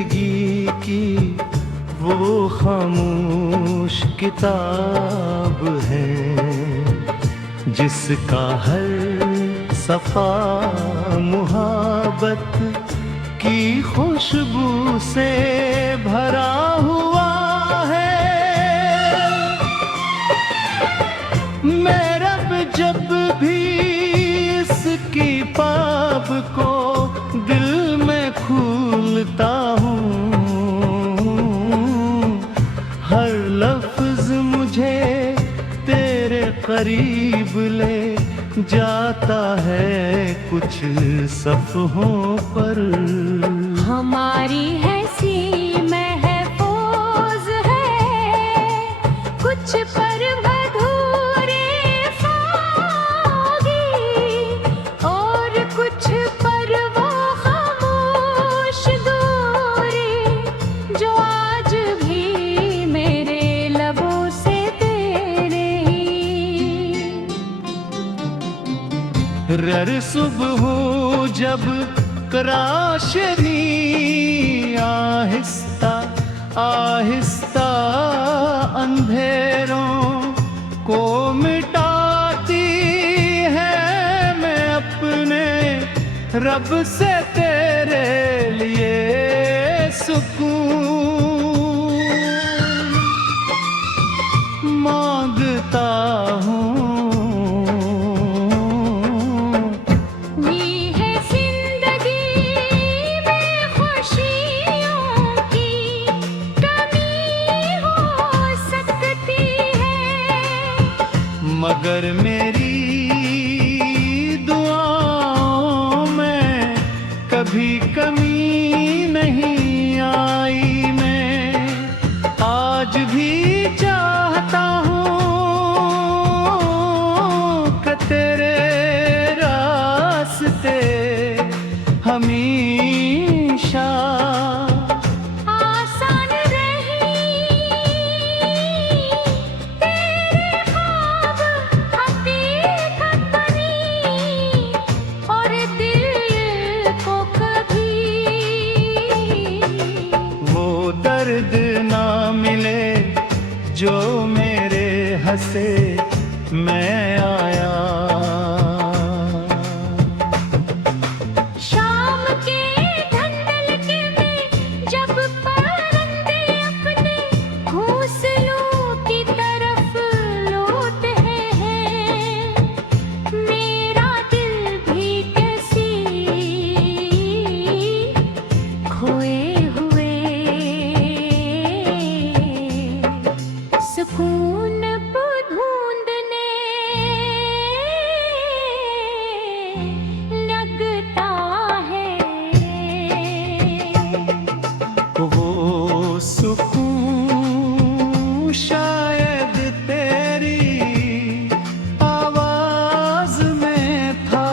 जिंदगी की वो खामोश किताब है जिसका हर सफ़ा मुहब्बत की खुशबू से भरा हुआ है। मैं रब जब भी इसकी पाप को दिल में खोलता हूँ, हर लफ्ज मुझे तेरे करीब ले जाता है कुछ सफ़हों पर। हमारी ऐसी महफूज है कुछ पर अधूरे फागी, और कुछ पर वो खामोश दूरी जो आज भी मेरे लबों से तेरे ही। रर सुबह जब कराशनी आहिस्ता आहिस्ता अंधेरों को मिटाती है, मैं अपने रब से तेरे लिए सुकून मांगता हूँ। मगर मेरी दुआओं में कभी कमी नहीं आई। मैं आज भी चाहता हूँ कि तेरे रास्ते हमेशा दर्द ना मिले जो मेरे हंसे मैं आया। शाम के धंधलके में जब परिंदे अपने घोंसलों की तरफ लौटते हैं, मेरा दिल भी कैसी खोए सुकून ढूंढने लगता है। वो सुकून शायद तेरी आवाज में था,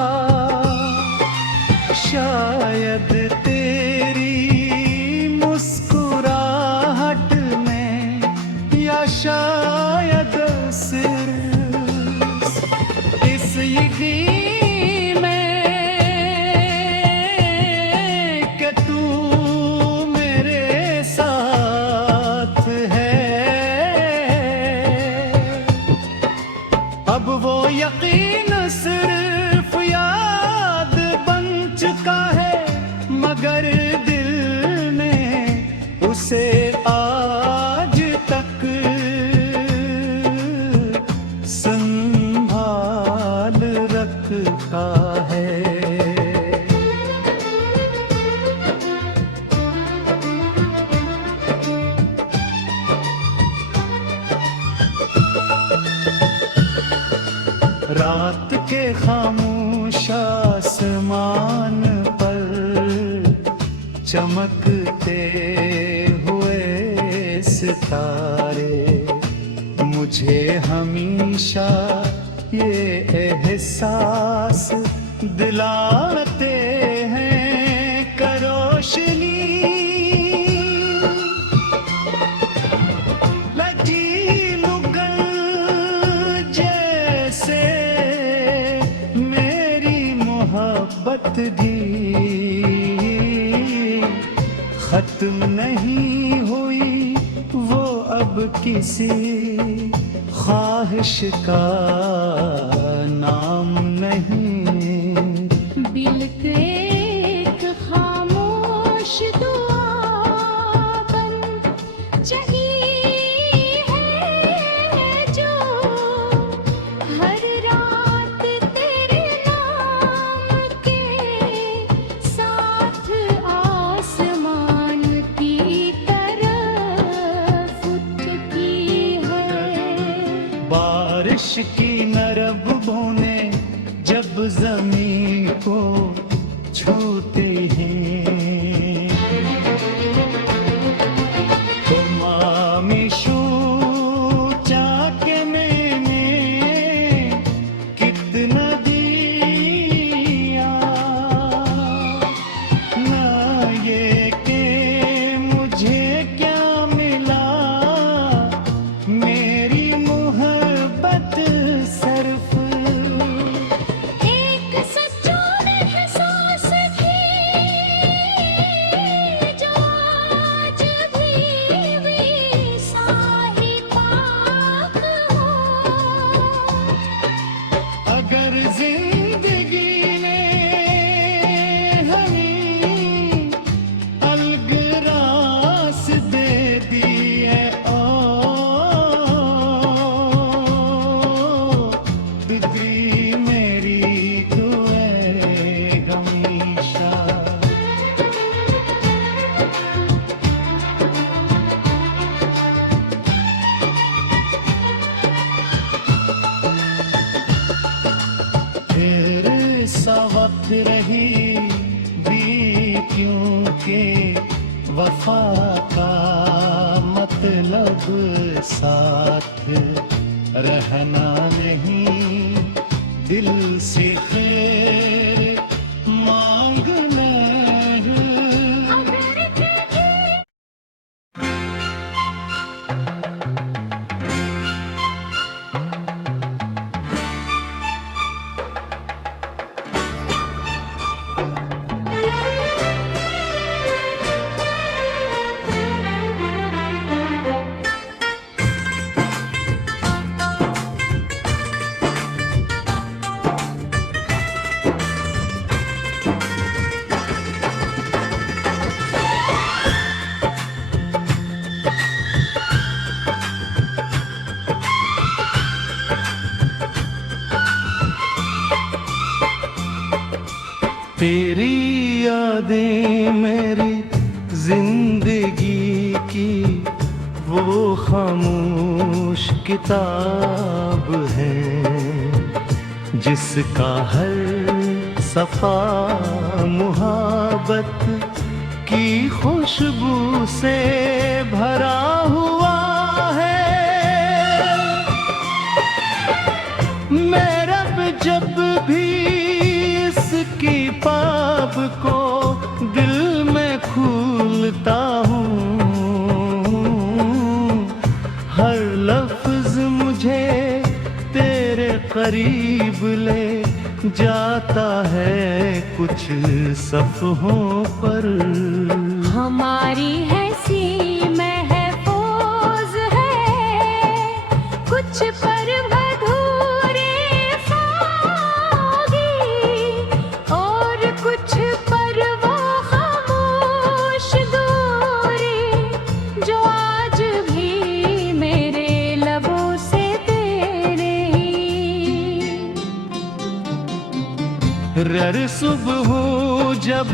शायद तेरी मुस्कुराहट में, या शायद सिर्फ इस यकीन में कि तू मेरे साथ है। अब वो यकीन सिर्फ याद बन चुका है, मगर दिल ने उसे आज तक संभाल रखा है। रात के खामोश आसमान पर चमकते हुए सितारे मुझे हमेशा ये एहसास दिलाते हैं कि रोशनी मोहब्बत भी खत खत्म नहीं हुई वो अब किसी ख्वाहिश का नाम नहीं। बिल्क एक खामोश दुआ बन चली है जो हर रात तेरे नाम के साथ आसमान की तरफ उठती है। बारिश की नरब बूंदे जब जमीन को छूते हैं तो मामिशू चाके मैंने कितना दिया ना ये के मुझे क्या मिला मेरी मोहब्बत सिर्फ एक सच्चा एहसास थी जो आज भी साही पाक हो। अगर जिंदगी ने हमें अलगरास दे दिए ओ बिगड़ी मेरी दुए हमेशा। फिर सा वक्त रही भी क्योंकि वफा का मतलब साथ रहना नहीं दिल से खैर मांगना है। अगर तेरी तेरी यादें मेरी जिंदगी की वो खामोश किताब है जिसका हर सफा मुहब्बत की खुशबू से भरा हुआ है। मैं रब जब भी इसकी पाप को दिल में खोलता हूँ हर लफ्ज मुझे तेरे करीब ले जाता है कुछ सफ़हों पर। हमारी ऐसी महफूज है कुछ पर अधूरे फागी और कुछ पर वो खामोश दूरी जो आज भी मेरे लबों से तेरे ही। रर सुबह जब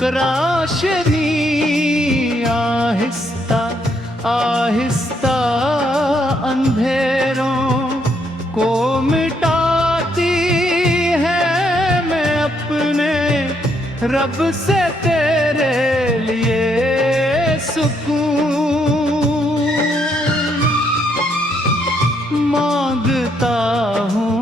कराशनी आहिस्ता आहिस्ता अंधेरों को मिटाती है मैं अपने रब से तेरे लिए सुकून मांगता हूँ।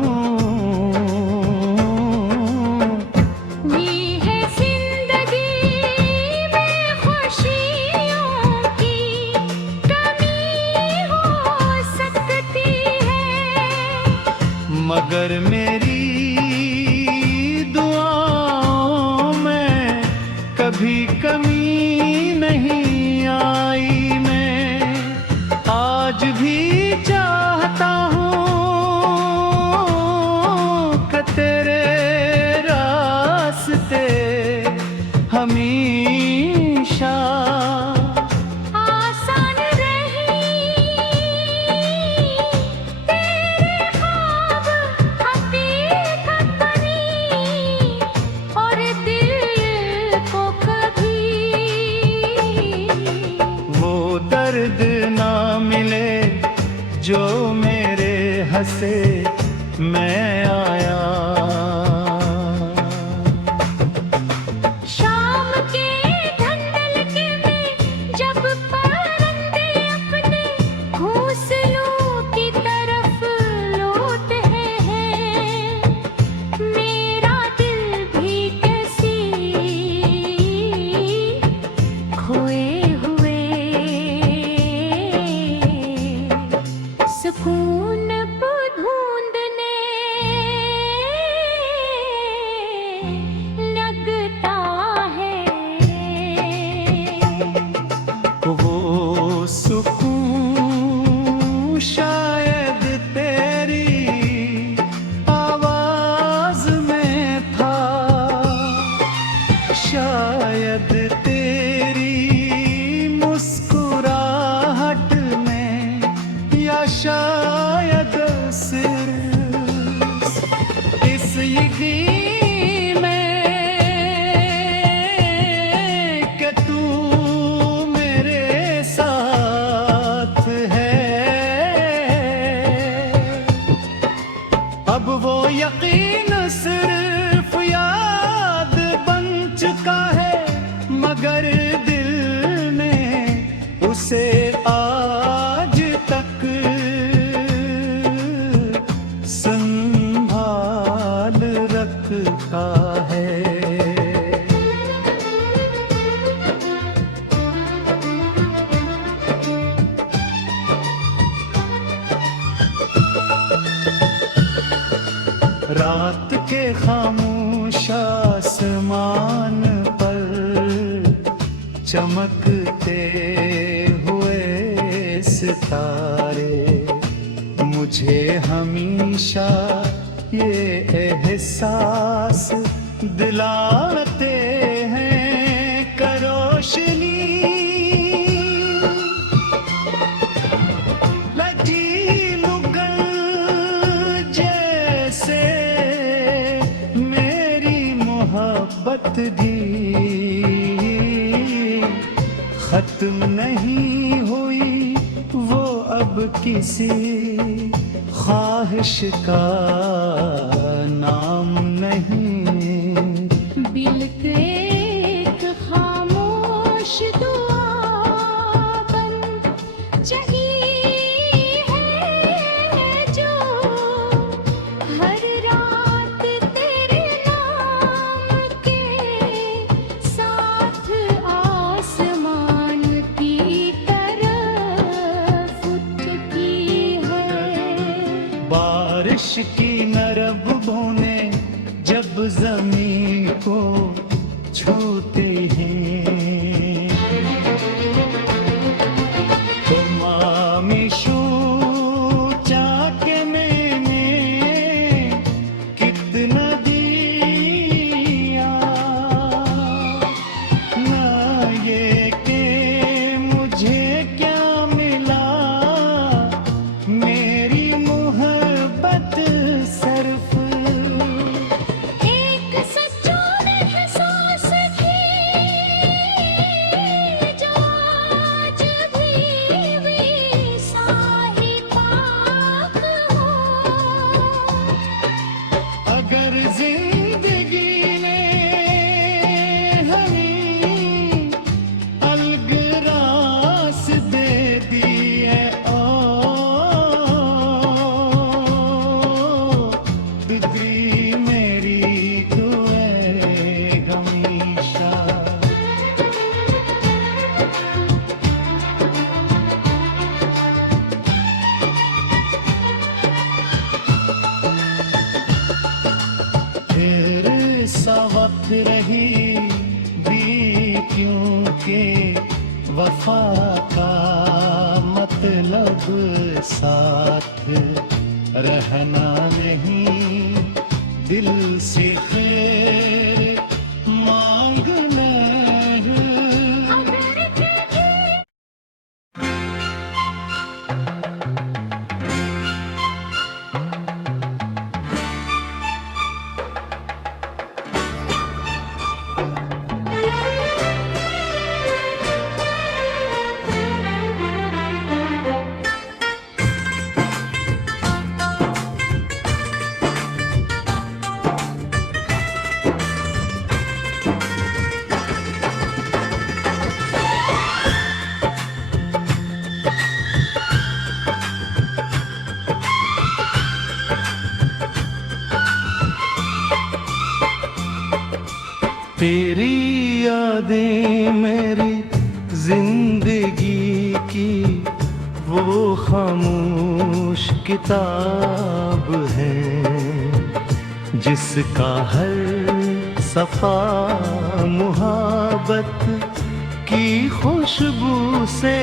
मगर मेरी दुआओं में कभी कमी नहीं दर्द ना मिले जो मेरे हंसे मैं आया। शाम के धंधलके में जब परिंदे अपने घोंसलों की तरफ लौटते हैं, मेरा दिल भी कैसी खोए हुए सुकून को ढूंढने लगता है। वो सुकून शायद तेरी आवाज में था, शायद तेरी मुस्कुराहट में, या शायद सिर्फ इस यकीन में कि तू मेरे साथ है। अब वो यकीन सिर्फ याद बन चुका है, मगर दिल ने उसे आज तक संभाल रखा है। रात के खामोश आसमान पर चमकते हुए सितारे मुझे हमेशा ये एहसास दिलाते हैं कि रोशनी लचीलुगल जैसे मेरी मोहब्बत भी खत्म नहीं हुई, वो अब किसी ख्वाहिश का नाम नहीं। बिल्क एक खामोश दुआ बन चली है जो हर रात तेरे नाम के साथ आसमान की तरफ उठती है। बारिश की नरब बूंदें जब जमीन को छूते हैं, तो मामिशू चाके मैंने कितना दिया, ना ये कि मुझे क्या मिला, मेरी मोहब्बत सिर्फ एक सच्चा एहसास थी जो आज भी साही पाक हो। अगर जिंदगी ने हमें अलग रास दे दिए, ओ बिगड़ी मेरी दुआएं हमेशा। फिर सा वक्त रही भी क्योंकि वफा का मतलब साथ रहना नहीं, दिल से खैर मांगना है। तेरी यादें मेरी जिंदगी की वो खामोश किताब है, जिसका हर सफ़ा मुहब्बत की खुशबू से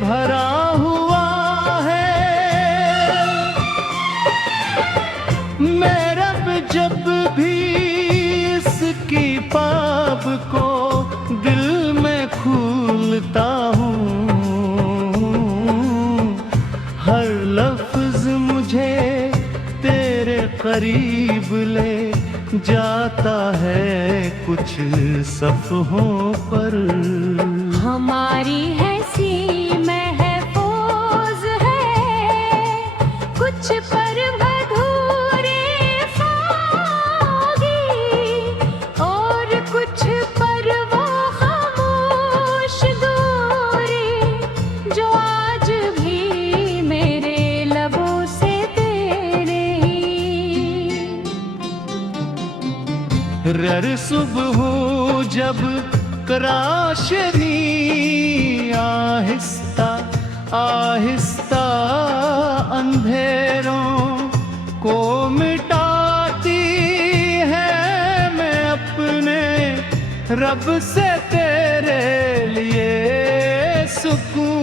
भरा हुआ है। मैं रब जब भी इसकी पाप को दिल में खोलता हूँ, हर लफ्ज मुझे तेरे करीब ले जाता है कुछ सफ़हों पर। हमारी ऐसी महफूज है कुछ पर अधूरे फागी, और कुछ पर वो खामोश दूरी जो आज भी मेरे लबों से तेरे ही। रर सुबह जब कराशनी आहिस्ता आहिस्ता अंधेरों को मिटाती है, मैं अपने रब से तेरे लिए सुकून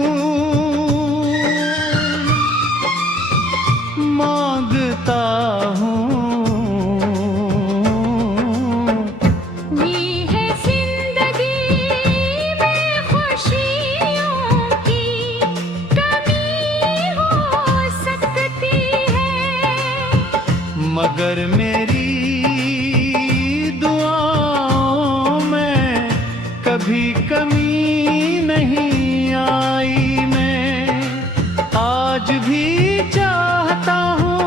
मांगता हूँ। मगर मेरी दुआओं में कभी कमी नहीं आई, मैं आज भी चाहता हूँ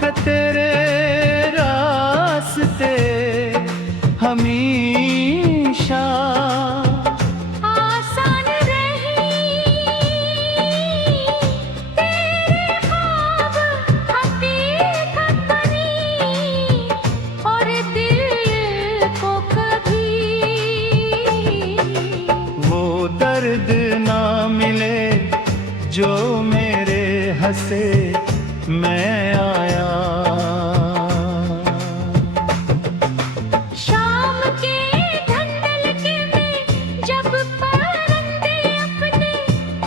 कि तेरे रास्ते हमेशा दर्द ना मिले जो मेरे हंसे मैं आया। शाम के धंधलके में जब परिंदे अपने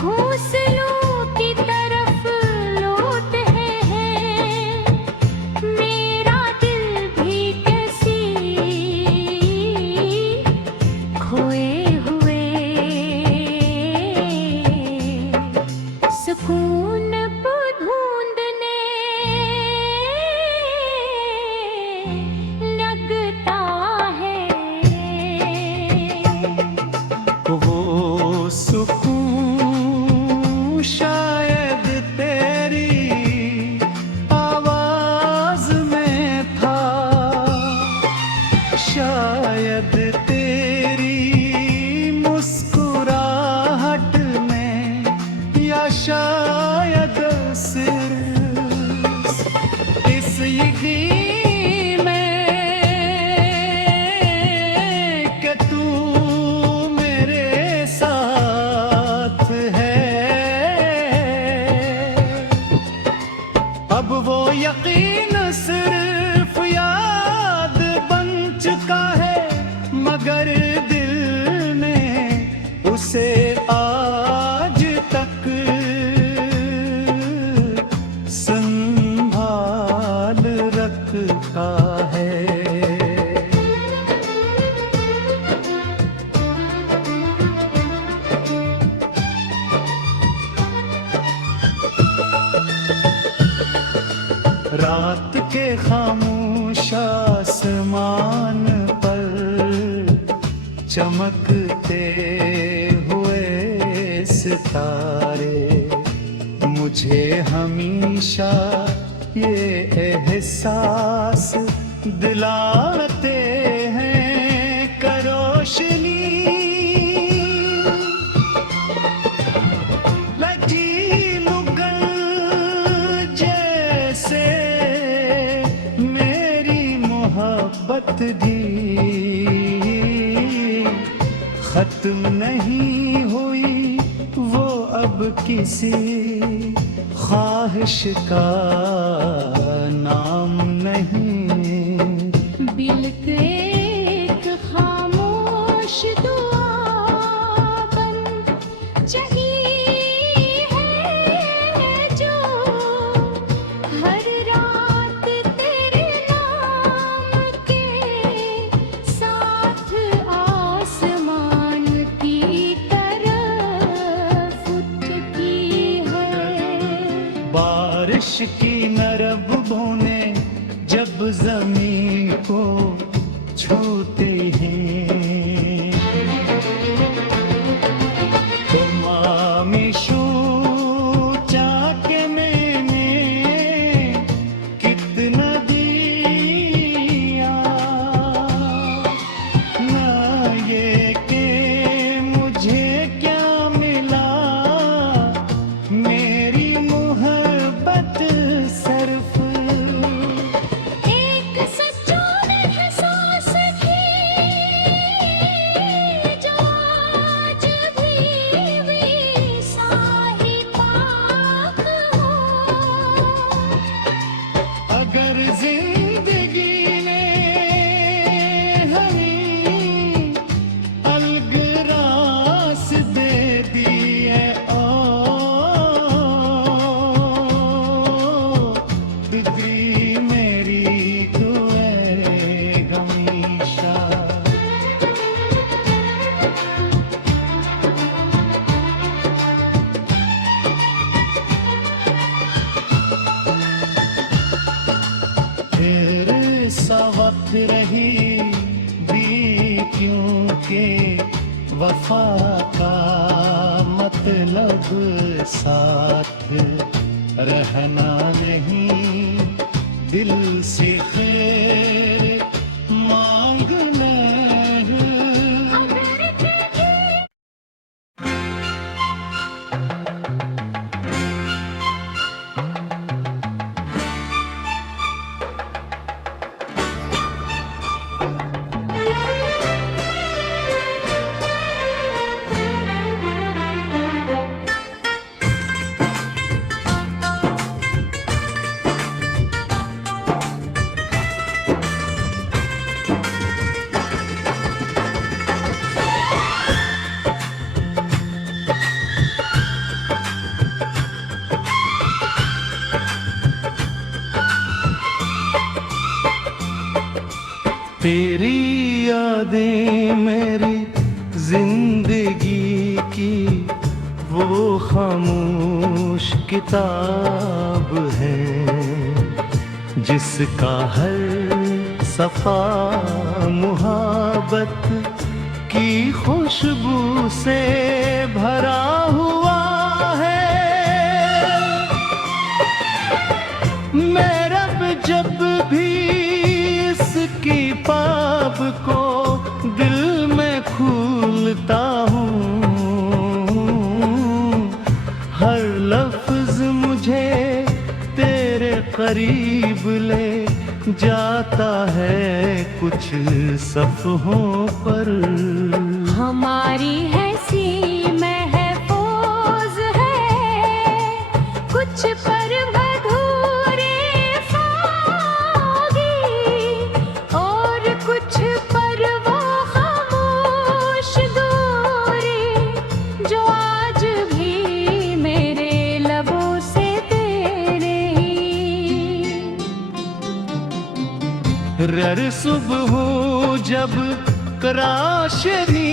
घोंसलों की तरफ लौटते हैं, मेरा दिल भी कैसी खोए सुकून ढूंढने लगता है। वो सुकून शायद तेरी आवाज में था, शायद तेरी मुस्कुराहट में, या शायद सिर्फ इस यकीन में कि तू मेरे साथ है। अब वो यकीन सिर्फ याद बन चुका है, मगर दिल ने उसे आज तक संभाल रखा है। रात के खामोश आसमान पर चमकते हुए सितारे मुझे हमेशा ये एहसास दिलाते हैं कि रोशनी जैसे मेरी मोहब्बत तुम नहीं हुई वो अब किसी ख्वाहिश का नाम नहीं। बिल्क एक खामोश दुआ बन चली है जो हर रात तेरे नाम के साथ आसमान की तरफ उठती है। बारिश की नरब बूंदे जब जमीन को छूते हैं, तुम आमिशू चाके मैंने कितना दिया, ना ये कि मुझे क्या मिला, मेरी मोहब्बत सिर्फ एक सच्चा एहसास थी जो आज भी वैसा ही पाक हो। अगर जिंदगी ने हमें अलगरास दे दिए ओ बिगड़ी मेरी दुए हमेशा। फिर सा वक्त रही भी क्योंकि वफा का मतलब साथ रहना नहीं, दिल से खैर मांगना है। तेरी यादें मेरी जिंदगी की वो खामोश किताब है, जिसका हर सफ़ा मुहब्बत की खुशबू से भरा हुआ है। मैं रब जब भी इसकी पाप को दिल में खोलता हूँ, हर लफ्ज मुझे तेरे करीब ले जाता है कुछ सफ़हों पर। हमारी ऐसी महफूज है कुछ पर अधूरे फागी, और कुछ पर वो खामोश दूरी जो आज भी मेरे लबों से तेरे ही। रर सुबह जब कराशनी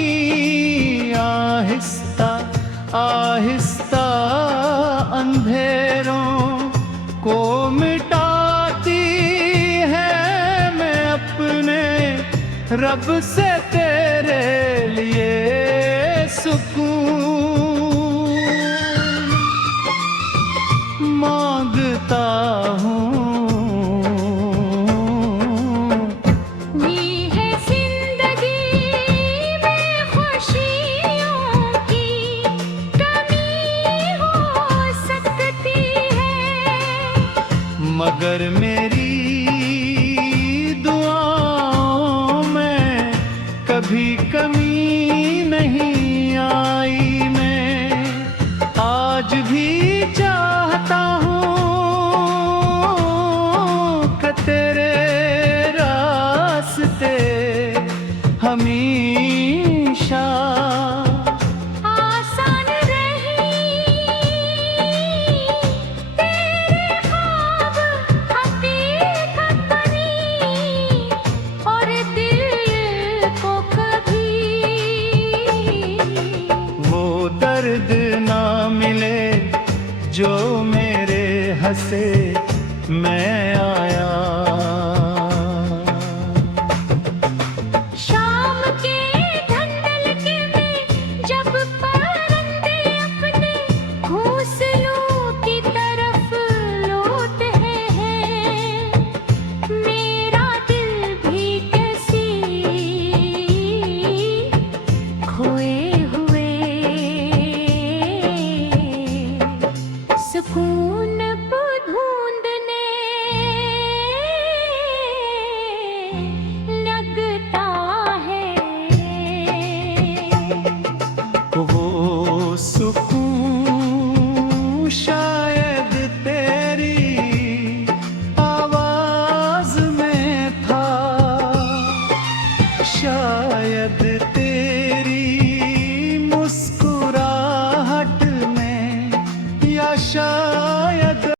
आहिस्ता आहिस्ता अंधेरों को मिटाती है, मैं अपने रब से तेरे लिए सुकून मांगता हूँ। मगर मेरी दुआओं में कभी कमी नहीं जो मेरे हंसे मैं